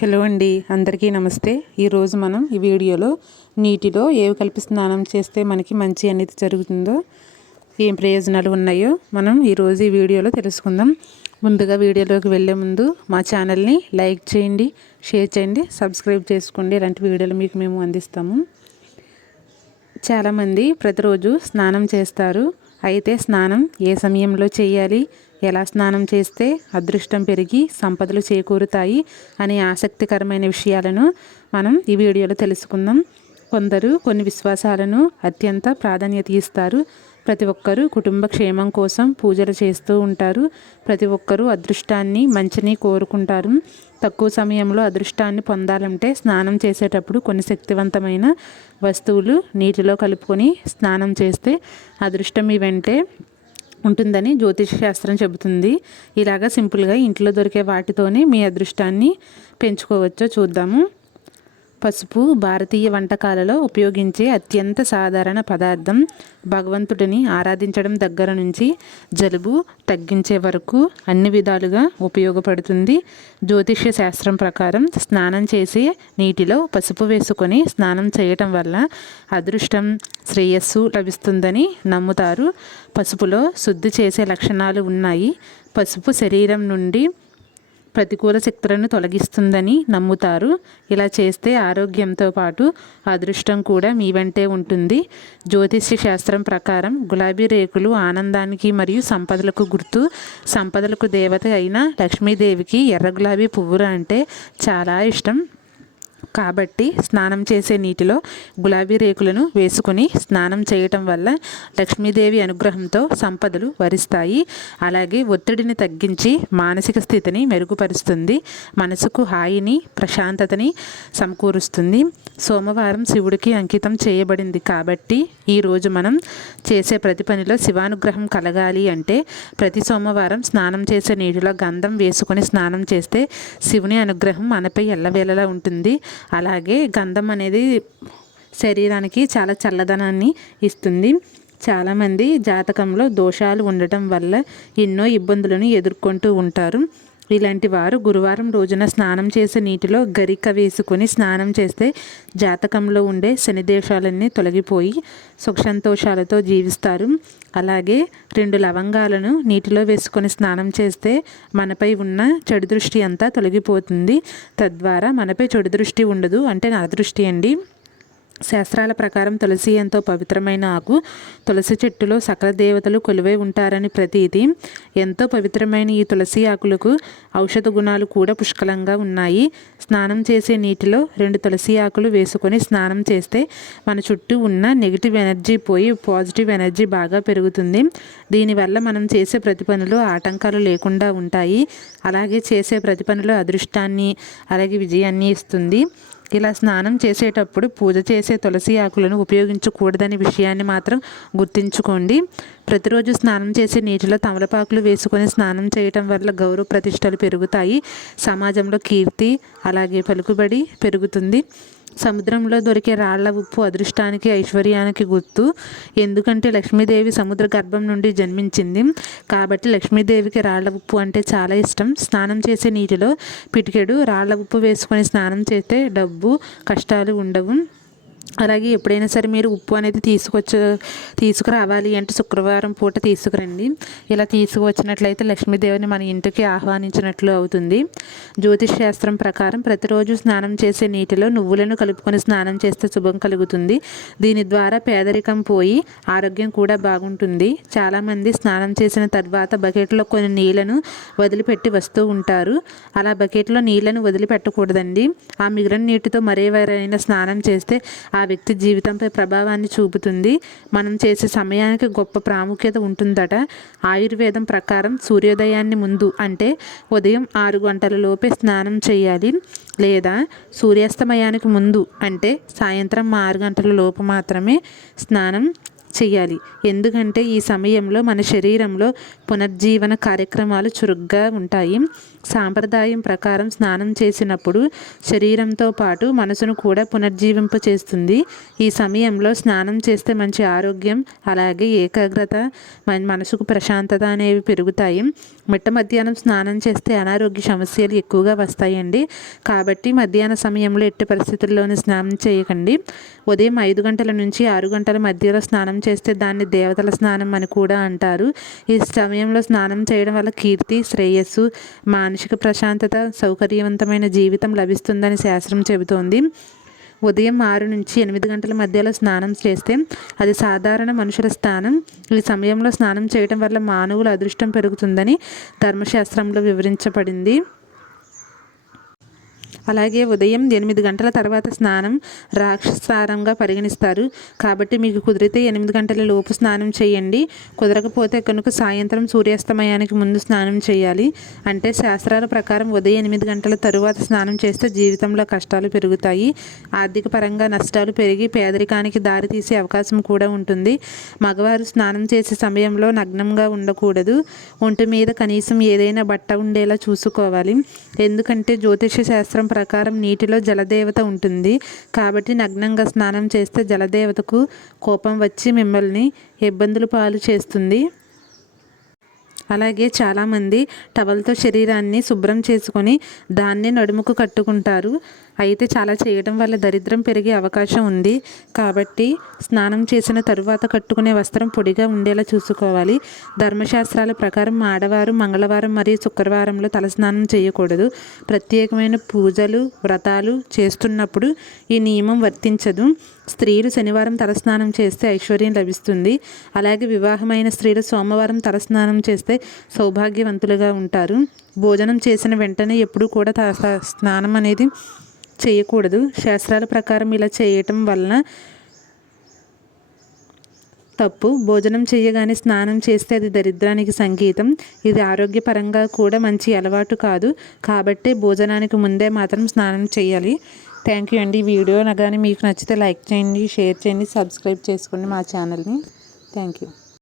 Hello అండి, అందరికీ నమస్తే. ఈరోజు మనం ఈ వీడియోలో నీటిలో ఏవి కలిపి స్నానం చేస్తే మనకి మంచి అనేది జరుగుతుందో, ఏం ప్రయోజనాలు ఉన్నాయో మనం ఈరోజు ఈ వీడియోలో తెలుసుకుందాం. ముందుగా వీడియోలోకి వెళ్ళే ముందు మా ఛానల్ని లైక్ చేయండి, షేర్ చేయండి, సబ్స్క్రైబ్ చేసుకోండి. ఇలాంటి వీడియోలు మీకు మేము అందిస్తాము. చాలామంది ప్రతిరోజు స్నానం చేస్తారు. అయితే స్నానం ఏ సమయంలో చేయాలి, ఎలా స్నానం చేస్తే అదృష్టం పెరిగి సంపదలు చేకూరుతాయి అనే ఆసక్తికరమైన విషయాలను మనం ఈ వీడియోలో తెలుసుకుందాం. కొందరు కొన్ని విశ్వాసాలను అత్యంత ప్రాధాన్యత ఇస్తారు. ప్రతి ఒక్కరూ కుటుంబ క్షేమం కోసం పూజలు చేస్తూ ఉంటారు. ప్రతి ఒక్కరూ అదృష్టాన్ని, మంచిని కోరుకుంటారు. తక్కువ సమయంలో అదృష్టాన్ని పొందాలంటే స్నానం చేసేటప్పుడు కొన్ని శక్తివంతమైన వస్తువులు నీటిలో కలుపుకొని స్నానం చేస్తే అదృష్టం మీ వెంటే ఉంటుందని జ్యోతిష శాస్త్రం చెబుతుంది. ఇలాగా సింపుల్గా ఇంట్లో దొరికే వాటితోనే మీ అదృష్టాన్ని పెంచుకోవచ్చో చూద్దాము. పసుపు భారతీయ వంటకాలలో ఉపయోగించే అత్యంత సాధారణ పదార్థం. భగవంతుడిని ఆరాధించడం దగ్గర నుంచి జలుబు తగ్గించే వరకు అన్ని విధాలుగా ఉపయోగపడుతుంది. జ్యోతిష్య శాస్త్రం ప్రకారం స్నానం చేసే నీటిలో పసుపు వేసుకొని స్నానం చేయటం వల్ల అదృష్టం, శ్రేయస్సు లభిస్తుందని నమ్ముతారు. పసుపులో శుద్ధి చేసే లక్షణాలు ఉన్నాయి. పసుపు శరీరం నుండి ప్రతికూల శక్తులను తొలగిస్తుందని నమ్ముతారు. ఇలా చేస్తే ఆరోగ్యంతో పాటు అదృష్టం కూడా మీ వెంటే ఉంటుంది. జ్యోతిష్య శాస్త్రం ప్రకారం గులాబీ రేకులు ఆనందానికి మరియు సంపదలకు గుర్తు. సంపదలకు దేవత అయిన లక్ష్మీదేవికి ఎర్ర గులాబీ పువ్వులు అంటే చాలా ఇష్టం. కాబట్టి స్నానం చేసే నీటిలో గులాబీ రేకులను వేసుకుని స్నానం చేయటం వల్ల లక్ష్మీదేవి అనుగ్రహంతో సంపదలు వరిస్తాయి. అలాగే ఒత్తిడిని తగ్గించి మానసిక స్థితిని మెరుగుపరుస్తుంది. మనసుకు హాయిని, ప్రశాంతతని సమకూరుస్తుంది. సోమవారం శివుడికి అంకితం చేయబడింది కాబట్టి ఈరోజు మనం చేసే ప్రతి పనిలో శివానుగ్రహం కలగాలి అంటే ప్రతి సోమవారం స్నానం చేసే నీటిలో గంధం వేసుకొని స్నానం చేస్తే శివుని అనుగ్రహం మనపై ఎల్లవేళలా ఉంటుంది. అలాగే గంధం అనేది శరీరానికి చాలా చల్లదనాన్ని ఇస్తుంది. చాలామంది జాతకంలో దోషాలు ఉండటం వల్ల ఎన్నో ఇబ్బందులను ఎదుర్కొంటూ ఉంటారు. ఇలాంటి వారు గురువారం రోజున స్నానం చేసే నీటిలో గరిక వేసుకొని స్నానం చేస్తే జాతకంలో ఉండే శని దోషాలన్నీ తొలగిపోయి సుఖ సంతోషాలతో జీవిస్తారు. అలాగే 2 లవంగాలను నీటిలో వేసుకొని స్నానం చేస్తే మనపై ఉన్న చెడు దృష్టి అంతా తొలగిపోతుంది. తద్వారా మనపై చెడు దృష్టి ఉండదు, అంటే నరదృష్టి అండి. శాస్త్రాల ప్రకారం తులసి ఎంతో పవిత్రమైన ఆకు. తులసి చెట్టులో సకల దేవతలు కొలువై ఉంటారని ప్రతీతి. ఎంతో పవిత్రమైన ఈ తులసి ఆకులకు ఔషధ గుణాలు కూడా పుష్కలంగా ఉన్నాయి. స్నానం చేసే నీటిలో 2 తులసి ఆకులు వేసుకొని స్నానం చేస్తే మన చుట్టూ ఉన్న నెగిటివ్ ఎనర్జీ పోయి పాజిటివ్ ఎనర్జీ బాగా పెరుగుతుంది. దీనివల్ల మనం చేసే ప్రతి పనిలో ఆటంకాలు లేకుండా ఉంటాయి. అలాగే చేసే ప్రతి పనిలో అదృష్టాన్ని, అలాగే విజయాన్ని ఇస్తుంది. ఇలా స్నానం చేసేటప్పుడు పూజ చేసే తులసి ఆకులను ఉపయోగించకూడదనే విషయాన్ని మాత్రం గుర్తుంచుకోండి. ప్రతిరోజు స్నానం చేసే నీటిలో తమలపాకులు వేసుకొని స్నానం చేయటం వల్ల గౌరవ ప్రతిష్టలు పెరుగుతాయి. సమాజంలో కీర్తి, అలాగే పలుకుబడి పెరుగుతుంది. సముద్రంలో దొరికే రాళ్ల ఉప్పు అదృష్టానికి, ఐశ్వర్యానికి గుర్తు. ఎందుకంటే లక్ష్మీదేవి సముద్ర గర్భం నుండి జన్మించింది కాబట్టి లక్ష్మీదేవికి రాళ్ల ఉప్పు అంటే చాలా ఇష్టం. స్నానం చేసే నీటిలో పిటికెడు రాళ్ల ఉప్పు వేసుకొని స్నానం చేస్తే డబ్బు, కష్టాలు ఉండవు. అలాగే ఎప్పుడైనా సరే మీరు ఉప్పు అనేది తీసుకురావాలి అంటే శుక్రవారం పూట తీసుకురండి. ఇలా తీసుకువచ్చినట్లయితే లక్ష్మీదేవిని మన ఇంటికి ఆహ్వానించినట్లు అవుతుంది. జ్యోతిష్ శాస్త్రం ప్రకారం ప్రతిరోజు స్నానం చేసే నీటిలో నువ్వులను కలుపుకొని స్నానం చేస్తే శుభం కలుగుతుంది. దీని ద్వారా పేదరికం పోయి ఆరోగ్యం కూడా బాగుంటుంది. చాలామంది స్నానం చేసిన తర్వాత బకెట్లో కొన్ని నీళ్లను వదిలిపెట్టి వస్తూ ఉంటారు. అలా బకెట్లో నీళ్లను వదిలిపెట్టకూడదండి. ఆ మిగిలిన నీటితో మరెవరైనా స్నానం చేస్తే ఆ వ్యక్తి జీవితంపై ప్రభావాన్ని చూపుతుంది. మనం చేసే సమయానికి గొప్ప ప్రాముఖ్యత ఉంటుందట. ఆయుర్వేదం ప్రకారం సూర్యోదయాన్ని ముందు అంటే ఉదయం 6 గంటల లోపే స్నానం చేయాలి, లేదా సూర్యాస్తమయానికి ముందు అంటే సాయంత్రం 6 గంటల లోపు మాత్రమే స్నానం చేయాలి. ఎందుకంటే ఈ సమయంలో మన శరీరంలో పునర్జీవన కార్యక్రమాలు చురుగ్గా ఉంటాయి. సాంప్రదాయం ప్రకారం స్నానం చేసినప్పుడు శరీరంతో పాటు మనసును కూడా పునర్జీవింప చేస్తుంది. ఈ సమయంలో స్నానం చేస్తే మంచి ఆరోగ్యం, అలాగే ఏకాగ్రత, మనసుకు ప్రశాంతత అనేవి పెరుగుతాయి. మిట్ట మధ్యాహ్నం స్నానం చేస్తే అనారోగ్య సమస్యలు ఎక్కువగా వస్తాయండి. కాబట్టి మధ్యాహ్న సమయంలో ఎట్టి పరిస్థితుల్లోనూ స్నానం చేయకండి. ఉదయం 5 గంటల నుంచి 6 గంటల మధ్యలో స్నానం చేస్తే దాన్ని దేవతల స్నానం అని కూడా అంటారు. ఈ సమయంలో స్నానం చేయడం వల్ల కీర్తి, శ్రేయస్సు, మానసిక ప్రశాంతత, సౌకర్యవంతమైన జీవితం లభిస్తుందని శాస్త్రం చెబుతోంది. ఉదయం 6 నుంచి 8 గంటల మధ్యలో స్నానం చేస్తే అది సాధారణ మనుషుల స్థానం. ఈ సమయంలో స్నానం చేయడం వల్ల మానవుల అదృష్టం పెరుగుతుందని ధర్మశాస్త్రంలో వివరించబడింది. అలాగే ఉదయం 8 గంటల తర్వాత స్నానం రాక్షసారంగా పరిగణిస్తారు. కాబట్టి మీకు కుదిరితే 8 గంటల లోపు స్నానం చేయండి. కుదరకపోతే కనుక సాయంత్రం సూర్యాస్తమయానికి ముందు స్నానం చేయాలి. అంటే శాస్త్రాల ప్రకారం ఉదయం 8 గంటల తరువాత స్నానం చేస్తే జీవితంలో కష్టాలు పెరుగుతాయి, ఆర్థిక పరంగా నష్టాలు పెరిగి పేదరికానికి దారి తీసే అవకాశం కూడా ఉంటుంది. మగవారు స్నానం చేసే సమయంలో నగ్నంగా ఉండకూడదు. ఒంటి మీద కనీసం ఏదైనా బట్ట ఉండేలా చూసుకోవాలి. ఎందుకంటే జ్యోతిష శాస్త్రం ప్రకారం నీటిలో జలదేవత ఉంటుంది. కాబట్టి నగ్నంగా స్నానం చేస్తే జలదేవతకు కోపం వచ్చి మిమ్మల్ని ఇబ్బందుల పాలు చేస్తుంది. అలాగే చాలామంది టవల్తో శరీరాన్ని శుభ్రం చేసుకొని దాన్ని నడుముకు కట్టుకుంటారు. అయితే చాలా చేయడం వల్ల దరిద్రం పెరిగే అవకాశం ఉంది. కాబట్టి స్నానం చేసిన తరువాత కట్టుకునే వస్త్రం పొడిగా ఉండేలా చూసుకోవాలి. ధర్మశాస్త్రాల ప్రకారం ఆడవారు మంగళవారం మరియు శుక్రవారంలో తలస్నానం చేయకూడదు. ప్రత్యేకమైన పూజలు, వ్రతాలు చేస్తున్నప్పుడు ఈ నియమం వర్తించదు. స్త్రీలు శనివారం తలస్నానం చేస్తే ఐశ్వర్యం లభిస్తుంది. అలాగే వివాహమైన స్త్రీలు సోమవారం తలస్నానం చేస్తే సౌభాగ్యవంతులుగా ఉంటారు. భోజనం చేసిన వెంటనే ఎప్పుడూ కూడా స్నానం అనేది చేయకూడదు. శాస్త్రాల ప్రకారం ఇలా చేయటం వలన తప్పు. భోజనం చేయగానే స్నానం చేస్తే అది దరిద్రానికి సంకేతం. ఇది ఆరోగ్యపరంగా కూడా మంచి అలవాటు కాదు. కాబట్టి భోజనానికి ముందే మాత్రం స్నానం చేయాలి. థ్యాంక్ యూ అండి. వీడియో కానీ మీకు నచ్చితే లైక్ చేయండి, షేర్ చేయండి, సబ్స్క్రైబ్ చేసుకోండి మా ఛానల్ని. Thank you.